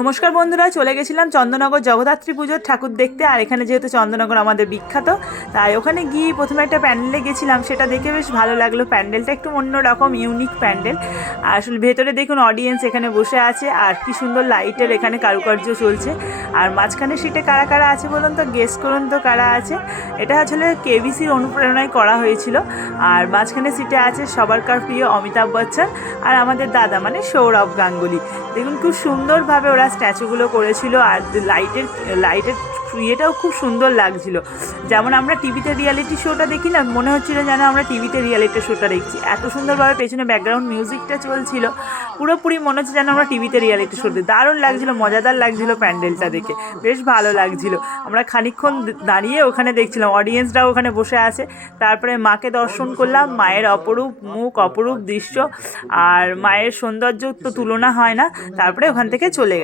নমস্কার বন্ধুরা, চলে গেছিলাম চন্দননগর জগদ্ধাত্রী পুজোর ঠাকুর দেখতে। আর এখানে যেহেতু চন্দননগর আমাদের বিখ্যাত, তাই ওখানে গিয়ে প্রথমে একটা প্যান্ডেলে গেছিলাম। সেটা দেখে বেশ ভালো লাগলো। প্যান্ডেলটা একটু অন্যরকম, ইউনিক প্যান্ডেল। আর আসলে ভেতরে দেখুন অডিয়েন্স এখানে বসে আছে, আর কি সুন্দর লাইটের এখানে কারুকার্য চলছে। আর মাঝখানে সিটে কারা কারা আছে বলুন তো, গেস করুন তো কারা আছে। এটা আসলে কেবিসির অনুপ্রেরণায় করা হয়েছিল। আর মাঝখানে সিটে আছে সবারকার প্রিয় অমিতাভ বচ্চন আর আমাদের দাদা মানে সৌরভ গাঙ্গুলি। দেখুন খুব সুন্দরভাবে ওরা স্ট্যাচুগুলো করেছিল। আর লাইটের লাইটের ইয়েটাও খুব সুন্দর লাগছিল। যেমন আমরা টিভিতে রিয়ালিটি শোটা দেখি না, মনে হচ্ছিল যেন আমরা টিভিতে রিয়ালিটি শোটা দেখছি। এত সুন্দরভাবে পেছনে ব্যাকগ্রাউন্ড মিউজিকটা চলছিল, পুরোপুরি মনে হচ্ছে যেন আমরা টিভিতে রিয়ালিটি শো দেখি। দারুণ লাগছিল, মজাদার লাগছিল প্যান্ডেলটা দেখে, বেশ ভালো লাগছিল। আমরা খানিকক্ষণ দাঁড়িয়ে ওখানে দেখছিলাম, অডিয়েন্সরাও ওখানে বসে আছে। তারপরে মাকে দর্শন করলাম। মায়ের অপরূপ মুখ, অপরূপ দৃশ্য, আর মায়ের সৌন্দর্য তো তুলনা হয় না। তারপরে ওখান থেকে চলে গেলাম।